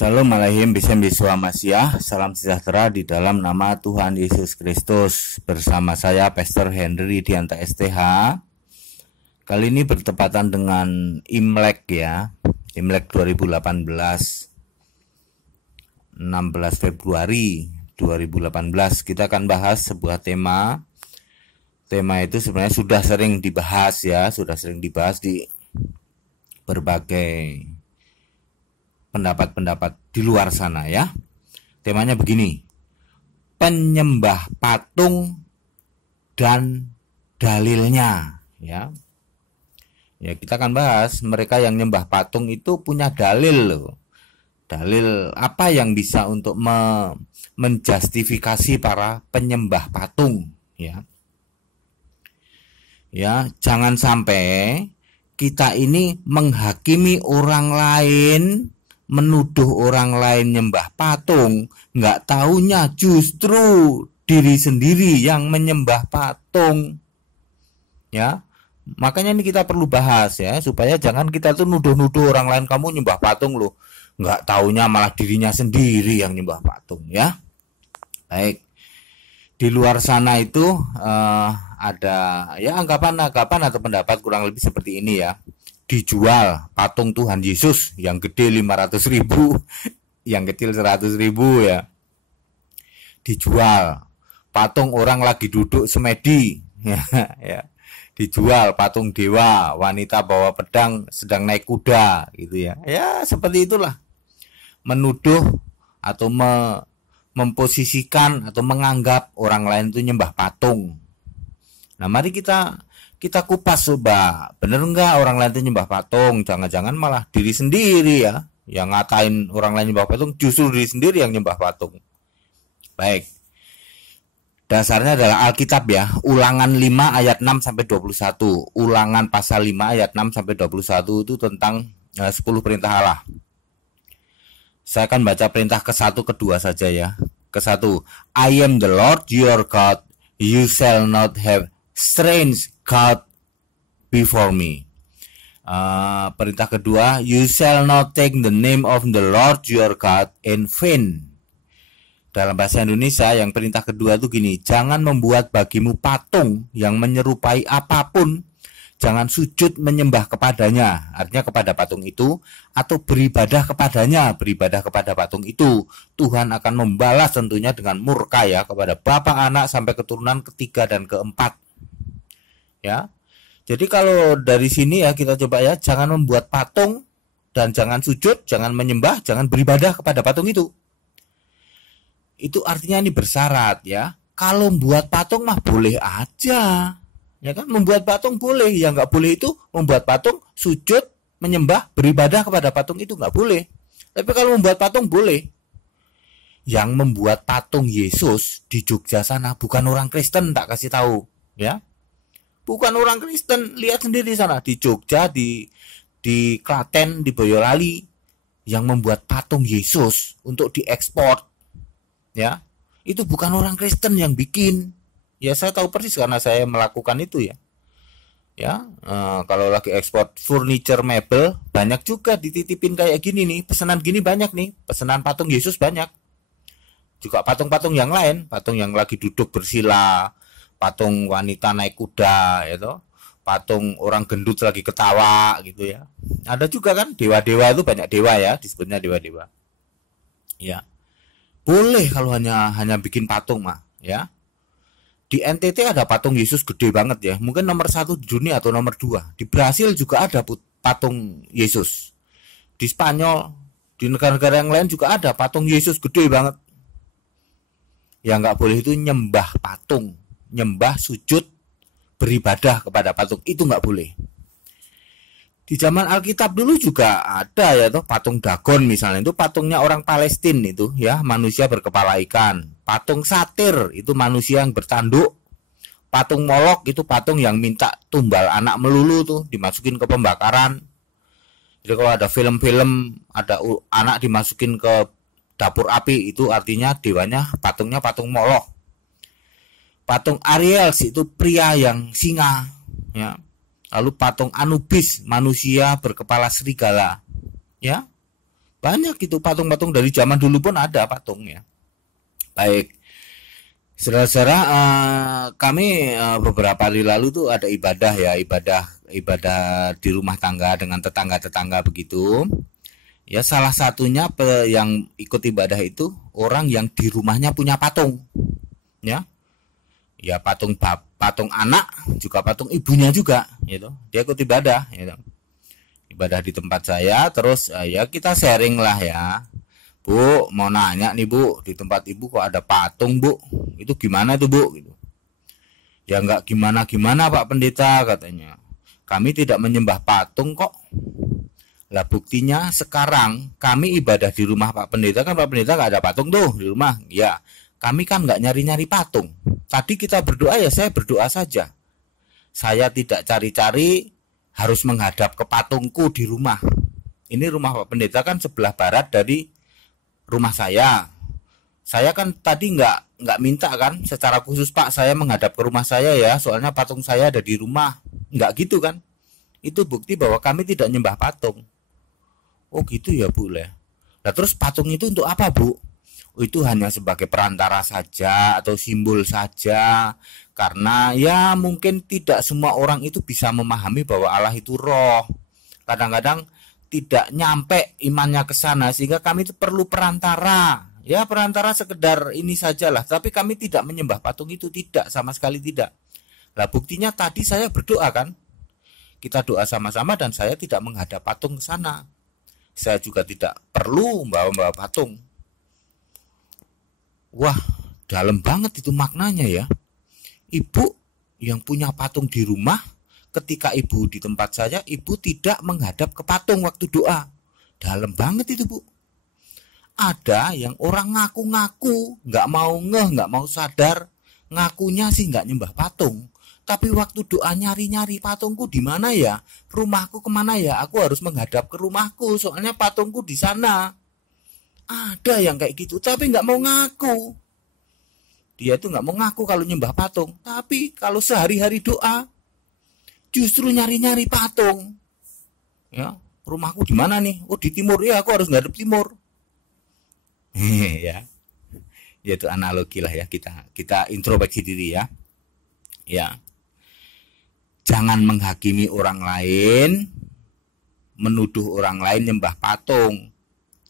Shalom Alaikum Bismillah Masyah. Salam sejahtera di dalam nama Tuhan Yesus Kristus. Bersama saya Pastor Henry Dianta STH. Kali ini bertepatan dengan Imlek ya, Imlek 2018, 16 Februari 2018. Kita akan bahas sebuah tema. Tema itu sebenarnya sudah sering dibahas ya, sudah sering dibahas di berbagai pendapat-pendapat di luar sana ya. Temanya begini: penyembah patung dan dalilnya ya. Ya, kita akan bahas mereka yang nyembah patung itu punya dalil loh. Dalil apa yang bisa untuk menjustifikasi para penyembah patung ya. Ya, jangan sampai kita ini menghakimi orang lain, menuduh orang lain nyembah patung, nggak taunya justru diri sendiri yang menyembah patung. Ya, makanya ini kita perlu bahas ya, supaya jangan kita tuh nuduh-nuduh orang lain, kamu nyembah patung loh, nggak taunya malah dirinya sendiri yang nyembah patung ya. Baik, di luar sana itu ada ya anggapan-anggapan atau pendapat kurang lebih seperti ini ya. Dijual patung Tuhan Yesus yang gede 500.000, yang kecil 100.000 ya. Dijual patung orang lagi duduk semedi ya. Dijual patung dewa, wanita bawa pedang sedang naik kuda gitu ya. Ya seperti itulah. Menuduh atau memposisikan atau menganggap orang lain itu nyembah patung. Nah, mari kita kupas coba, bener enggak orang lain itu nyembah patung? Jangan-jangan malah diri sendiri ya yang ngatain orang lain nyembah patung, justru diri sendiri yang nyembah patung. Baik, dasarnya adalah Alkitab ya, Ulangan 5 ayat 6 sampai 21. Ulangan pasal 5 ayat 6 sampai 21 itu tentang 10 perintah Allah. Saya akan baca perintah ke-1 ke-2 saja ya. Ke-1, I am the Lord your God, you shall not have strange God before me. Perintah kedua, you shall not take the name of the Lord your God in vain. Dalam bahasa Indonesia yang perintah kedua itu gini, jangan membuat bagimu patung yang menyerupai apapun, jangan sujud menyembah kepadanya, artinya kepada patung itu, atau beribadah kepadanya, beribadah kepada patung itu. Tuhan akan membalas tentunya dengan murka ya kepada bapa, anak sampai keturunan ketiga dan keempat. Ya. Jadi kalau dari sini ya kita coba ya, jangan membuat patung dan jangan sujud, jangan menyembah, jangan beribadah kepada patung itu. Itu artinya ini bersyarat ya. Kalau membuat patung mah boleh aja. Ya kan, membuat patung boleh, yang nggak boleh itu membuat patung, sujud, menyembah, beribadah kepada patung itu nggak boleh. Tapi kalau membuat patung boleh. Yang membuat patung Yesus di Jogja sana bukan orang Kristen, tak kasih tahu ya. Bukan orang Kristen, lihat sendiri sana di Jogja, di Klaten, di Boyolali, yang membuat patung Yesus untuk diekspor, ya, itu bukan orang Kristen yang bikin. Ya saya tahu persis karena saya melakukan itu ya. Ya, kalau lagi ekspor furniture mebel banyak juga dititipin kayak gini nih, pesanan gini banyak nih, pesanan patung Yesus banyak. Juga patung-patung yang lain, patung yang lagi duduk bersila, patung wanita naik kuda gitu, patung orang gendut lagi ketawa gitu ya. Ada juga kan dewa-dewa itu, banyak dewa ya, disebutnya dewa-dewa. Ya. Boleh kalau hanya bikin patung mah ya. Di NTT ada patung Yesus gede banget ya, mungkin nomor 1 di dunia atau nomor 2. Di Brasil juga ada patung Yesus. Di Spanyol, di negara-negara yang lain juga ada patung Yesus gede banget. Yang nggak boleh itu nyembah patung, nyembah, sujud, beribadah kepada patung, itu nggak boleh. Di zaman Alkitab dulu juga ada ya tuh patung Dagon misalnya, itu patungnya orang Palestina itu ya, manusia berkepala ikan. Patung Satir itu manusia yang bertanduk. Patung Molok itu patung yang minta tumbal anak melulu tuh dimasukin ke pembakaran. Jadi kalau ada film-film ada anak dimasukin ke dapur api, itu artinya dewanya patungnya patung Molok. Patung Ariel itu pria yang singa ya. Lalu patung Anubis, manusia berkepala serigala ya. Banyak itu patung-patung dari zaman dulu pun ada patungnya. Baik, saudara-saudara, kami beberapa hari lalu tuh ada ibadah ya, ibadah di rumah tangga dengan tetangga-tetangga begitu. Ya salah satunya yang ikut ibadah itu orang yang di rumahnya punya patung, ya. Ya patung anak juga patung ibunya juga, gitu. Dia ikut ibadah, gitu. Ibadah di tempat saya, terus ya kita sharing lah ya. Bu, mau nanya nih Bu, di tempat ibu kok ada patung Bu, itu gimana tuh Bu? Gitu. Ya nggak gimana-gimana Pak Pendeta katanya. Kami tidak menyembah patung kok. Lah buktinya sekarang kami ibadah di rumah Pak Pendeta, kan Pak Pendeta nggak ada patung tuh di rumah. Ya, kami kan nggak nyari-nyari patung. Tadi kita berdoa ya saya berdoa saja. Saya tidak cari-cari harus menghadap ke patungku di rumah. Ini rumah Pak Pendeta kan sebelah barat dari rumah saya. Saya kan tadi nggak minta kan secara khusus Pak saya menghadap ke rumah saya ya, soalnya patung saya ada di rumah. Nggak gitu kan? Itu bukti bahwa kami tidak nyembah patung. Oh gitu ya Bu lah. Nah terus patung itu untuk apa Bu? Oh, itu hanya sebagai perantara saja atau simbol saja. Karena ya mungkin tidak semua orang itu bisa memahami bahwa Allah itu roh. Kadang-kadang tidak nyampe imannya ke sana sehingga kami itu perlu perantara. Ya perantara sekedar ini sajalah. Tapi kami tidak menyembah patung itu, tidak, sama sekali tidak. Lah buktinya tadi saya berdoa kan. Kita doa sama-sama dan saya tidak menghadap patung ke sana. Saya juga tidak perlu membawa patung. Wah, dalam banget itu maknanya ya. Ibu yang punya patung di rumah, ketika ibu di tempat saya, ibu tidak menghadap ke patung waktu doa. Dalam banget itu Bu. Ada yang orang ngaku-ngaku, nggak mau nggak mau sadar, ngakunya sih nggak nyembah patung. Tapi waktu doa nyari-nyari patungku di mana ya? Rumahku kemana ya? Aku harus menghadap ke rumahku, soalnya patungku di sana. Ada yang kayak gitu, tapi nggak mau ngaku. Dia itu nggak mau ngaku kalau nyembah patung. Tapi kalau sehari-hari doa, justru nyari-nyari patung. Ya, rumahku di mana nih? Oh di timur ya, aku harus ngadep timur. Ya, itu analogi lah ya, kita introspeksi diri ya. Ya. Jangan menghakimi orang lain, menuduh orang lain nyembah patung.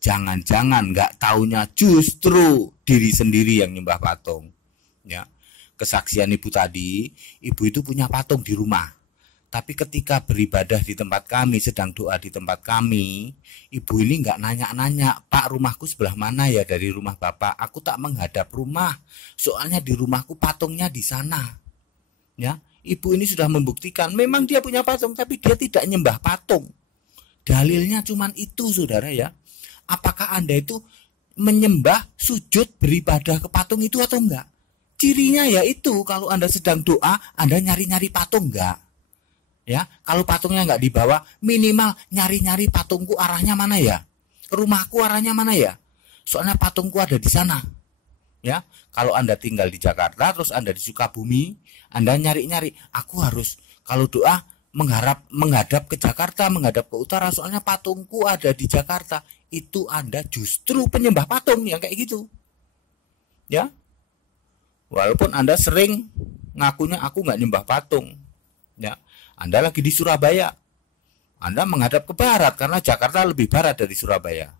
Jangan-jangan nggak taunya justru diri sendiri yang nyembah patung. Ya, kesaksian ibu tadi, ibu itu punya patung di rumah. Tapi ketika beribadah di tempat kami, sedang doa di tempat kami, ibu ini nggak nanya-nanya, Pak rumahku sebelah mana ya dari rumah Bapak? Aku tak menghadap rumah, soalnya di rumahku patungnya di sana. Ya. Ibu ini sudah membuktikan memang dia punya patung tapi dia tidak nyembah patung. Dalilnya cuman itu saudara ya. Apakah Anda itu menyembah, sujud, beribadah ke patung itu atau enggak? Cirinya ya itu, kalau Anda sedang doa Anda nyari-nyari patung enggak? Ya, kalau patungnya enggak dibawa, minimal nyari-nyari patungku arahnya mana ya? Rumahku arahnya mana ya? Soalnya patungku ada di sana. Ya, kalau Anda tinggal di Jakarta terus Anda di Sukabumi, Anda nyari-nyari, aku harus kalau doa menghadap ke Jakarta, menghadap ke utara, soalnya patungku ada di Jakarta. Itu Anda justru penyembah patung yang kayak gitu. Ya. Walaupun Anda sering ngakunya aku nggak nyembah patung. Ya. Anda lagi di Surabaya. Anda menghadap ke barat karena Jakarta lebih barat dari Surabaya.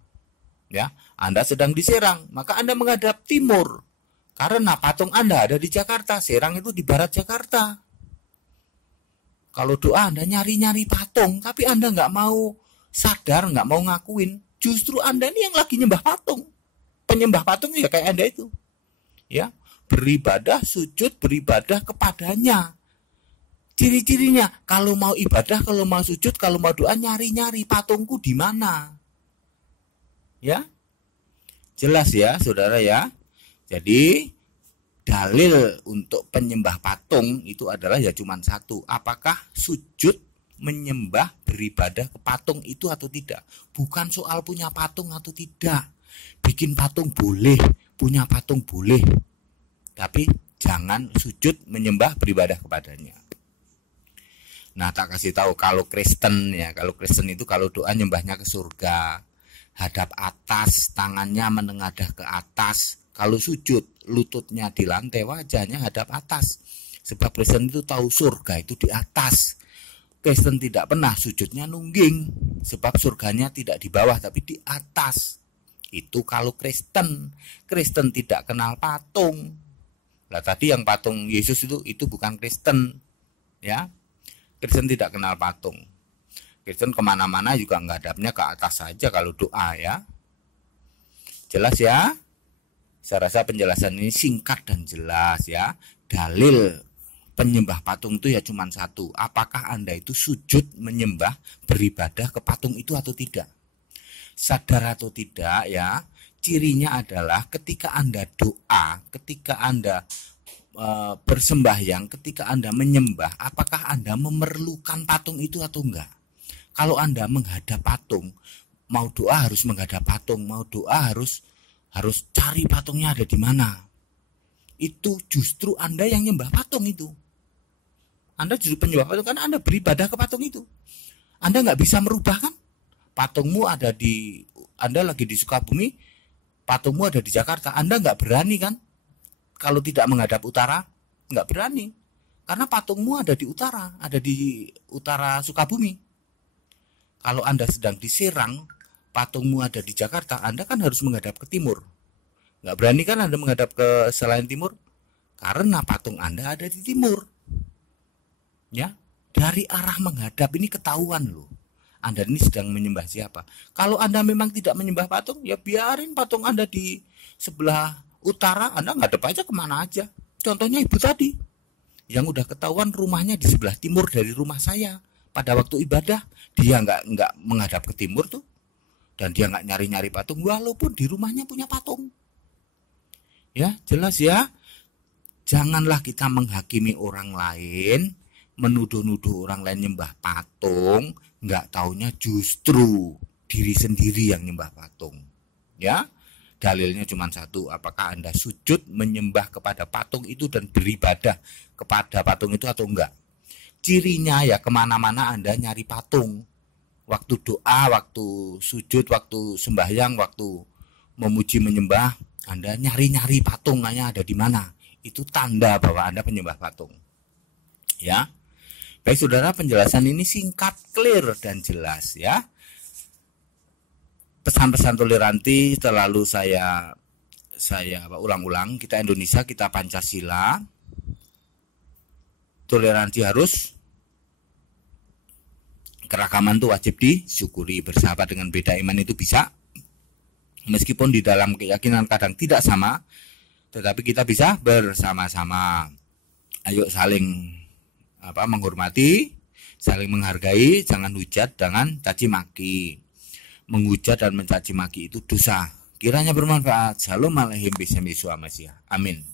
Ya, Anda sedang di Serang, maka Anda menghadap timur. Karena patung Anda ada di Jakarta, Serang itu di barat Jakarta. Kalau doa Anda nyari-nyari patung, tapi Anda nggak mau sadar, nggak mau ngakuin, justru Anda ini yang lagi nyembah patung. Penyembah patung ya kayak Anda itu. Ya, beribadah, sujud, beribadah kepadanya. Ciri-cirinya, kalau mau ibadah, kalau mau sujud, kalau mau doa, nyari-nyari patungku di mana. Ya, jelas ya saudara ya. Jadi dalil untuk penyembah patung itu adalah ya cuma satu. Apakah sujud, menyembah, beribadah ke patung itu atau tidak? Bukan soal punya patung atau tidak. Bikin patung boleh, punya patung boleh. Tapi jangan sujud, menyembah, beribadah kepadanya. Nah tak kasih tahu kalau Kristen ya, kalau Kristen itu kalau doa nyembahnya ke surga. hadap atas, tangannya menengadah ke atas. Kalau sujud, lututnya di lantai, wajahnya hadap atas. Sebab Kristen itu tahu surga itu di atas. Kristen tidak pernah sujudnya nungging, sebab surganya tidak di bawah tapi di atas. Itu kalau Kristen. Kristen tidak kenal patung. Lah tadi yang patung Yesus itu bukan Kristen, ya. Kristen tidak kenal patung. Kristen kemana-mana juga ngadapnya ke atas saja kalau doa, ya. Jelas ya? Saya rasa penjelasan ini singkat dan jelas, ya. Dalil penyembah patung itu ya cuma satu. Apakah Anda itu sujud menyembah, beribadah ke patung itu atau tidak? Sadar atau tidak, ya, cirinya adalah ketika Anda doa, ketika Anda bersembahyang, ketika Anda menyembah, apakah Anda memerlukan patung itu atau enggak? Kalau Anda menghadap patung, mau doa harus menghadap patung, mau doa harus cari patungnya ada di mana. Itu justru Anda yang nyembah patung itu. Anda justru penyembah patung karena Anda beribadah ke patung itu. Anda nggak bisa merubah kan? Patungmu ada di, Anda lagi di Sukabumi, patungmu ada di Jakarta. Anda nggak berani kan? Kalau tidak menghadap utara, nggak berani. Karena patungmu ada di utara, ada di utara Sukabumi. Kalau Anda sedang diserang, patungmu ada di Jakarta, Anda kan harus menghadap ke timur. Nggak berani kan Anda menghadap ke selain timur? Karena patung Anda ada di timur. Ya, dari arah menghadap ini ketahuan loh. Anda ini sedang menyembah siapa. Kalau Anda memang tidak menyembah patung, ya biarin patung Anda di sebelah utara, Anda ngadep aja kemana aja. Contohnya ibu tadi, yang udah ketahuan rumahnya di sebelah timur dari rumah saya. Pada waktu ibadah, dia nggak menghadap ke timur tuh. Dan dia nggak nyari-nyari patung, walaupun di rumahnya punya patung. Ya, jelas ya. Janganlah kita menghakimi orang lain, menuduh-nuduh orang lain nyembah patung, nggak taunya justru diri sendiri yang nyembah patung. Ya, dalilnya cuma satu, apakah Anda sujud menyembah kepada patung itu dan beribadah kepada patung itu atau enggak. Cirinya ya kemana-mana Anda nyari patung. Waktu doa, waktu sujud, waktu sembahyang, waktu memuji menyembah, Anda nyari-nyari patungnya ada di mana. Itu tanda bahwa Anda penyembah patung. Ya. Baik saudara, penjelasan ini singkat, clear dan jelas ya. Pesan-pesan toleransi selalu saya ulang-ulang. Kita Indonesia, kita Pancasila. Toleransi harus, keragaman itu wajib disyukuri. Bersahabat dengan beda iman itu bisa, meskipun di dalam keyakinan kadang tidak sama, tetapi kita bisa bersama-sama. Ayo saling menghormati, saling menghargai, jangan hujat, jangan caci maki. Menghujat dan mencaci maki itu dosa. Kiranya bermanfaat. Shalom alaikum bismillahirrahmanirrahim. Amin.